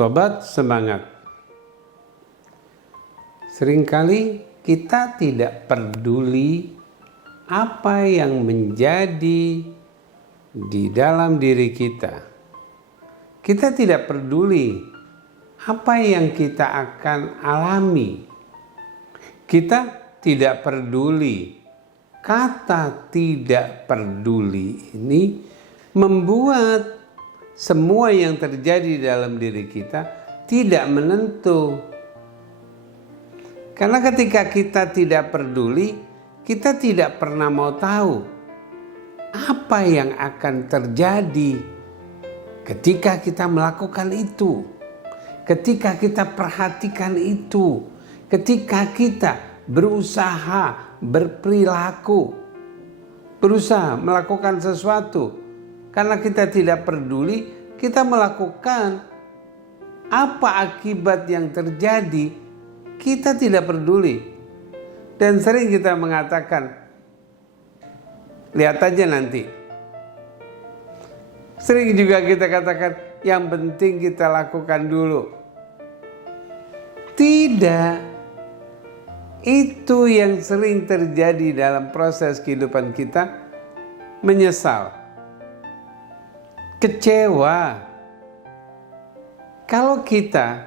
Sobat semangat. Seringkali kita tidak peduli apa yang menjadi di dalam diri kita. Kita tidak peduli apa yang kita akan alami. Kita tidak peduli. Kata tidak peduli ini membuat semua yang terjadi dalam diri kita tidak menentu. Karena ketika kita tidak peduli, kita tidak pernah mau tahu apa yang akan terjadi ketika kita melakukan itu, ketika kita perhatikan itu, ketika kita berusaha berperilaku, berusaha melakukan sesuatu. Karena kita tidak peduli, kita melakukan apa akibat yang terjadi, kita tidak peduli. Dan sering kita mengatakan, lihat aja nanti. Sering juga kita katakan, yang penting kita lakukan dulu. Tidak. Itu yang sering terjadi dalam proses kehidupan kita, menyesal. Kecewa. Kalau kita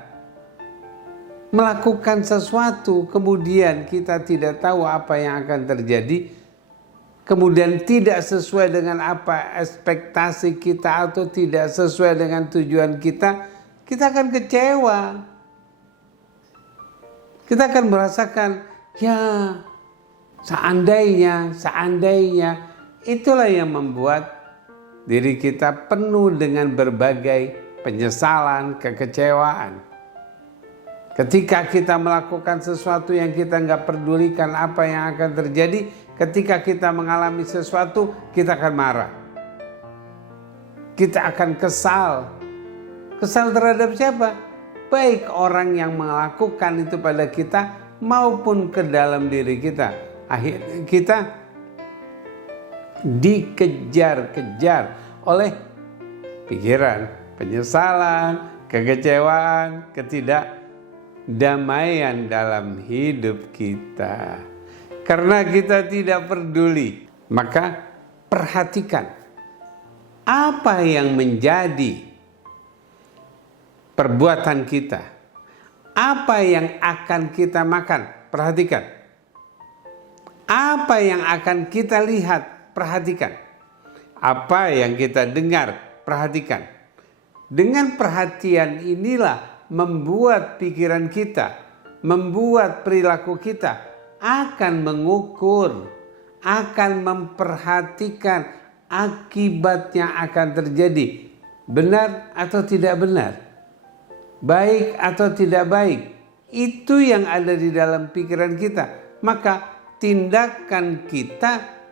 melakukan sesuatu kemudian kita tidak tahu apa yang akan terjadi, kemudian tidak sesuai dengan apa ekspektasi kita atau tidak sesuai dengan tujuan kita, kita akan kecewa. Kita akan merasakan, ya seandainya, itulah yang membuat diri kita penuh dengan berbagai penyesalan, kekecewaan. Ketika kita melakukan sesuatu yang kita nggak pedulikan apa yang akan terjadi, ketika kita mengalami sesuatu, kita akan marah. Kita akan kesal. Kesal terhadap siapa? Baik orang yang melakukan itu pada kita maupun ke dalam diri kita. Akhirnya kita dikejar-kejar oleh pikiran, penyesalan, kekecewaan, ketidakdamaian dalam hidup kita. Karena kita tidak peduli, maka perhatikan apa yang menjadi perbuatan kita, apa yang akan kita makan, perhatikan. Apa yang akan kita lihat, perhatikan. Apa yang kita dengar, perhatikan. Dengan perhatian inilah membuat pikiran kita, membuat perilaku kita akan mengukur, akan memperhatikan akibatnya akan terjadi. Benar atau tidak benar? Baik atau tidak baik? Itu yang ada di dalam pikiran kita. Maka tindakan kita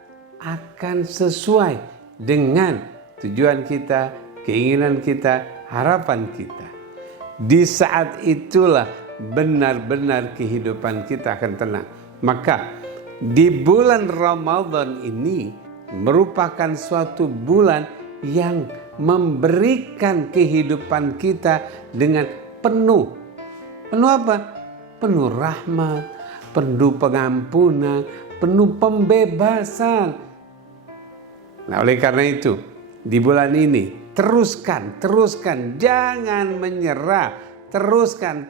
akan sesuai dengan tujuan kita, keinginan kita, harapan kita. Di saat itulah benar-benar kehidupan kita akan tenang. Maka di bulan Ramadan ini merupakan suatu bulan yang memberikan kehidupan kita dengan penuh apa? Penuh rahmat, penuh pengampunan, penuh pembebasan. Nah, oleh karena itu, di bulan ini teruskan, jangan menyerah, teruskan,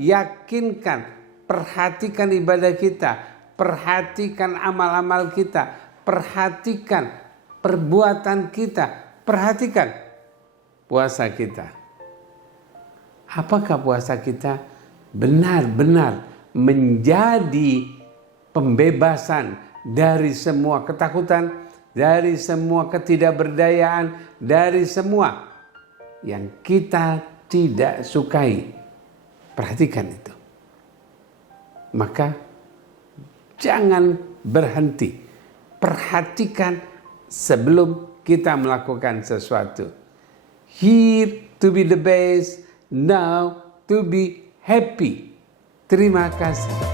yakinkan, perhatikan ibadah kita, perhatikan amal-amal kita, perhatikan perbuatan kita, perhatikan puasa kita. Apakah puasa kita benar-benar menjadi pembebasan dari semua ketakutan, dari semua ketidakberdayaan, dari semua yang kita tidak sukai? Perhatikan itu. Maka jangan berhenti. Perhatikan sebelum kita melakukan sesuatu. Here to be the best, now to be happy. Terima kasih.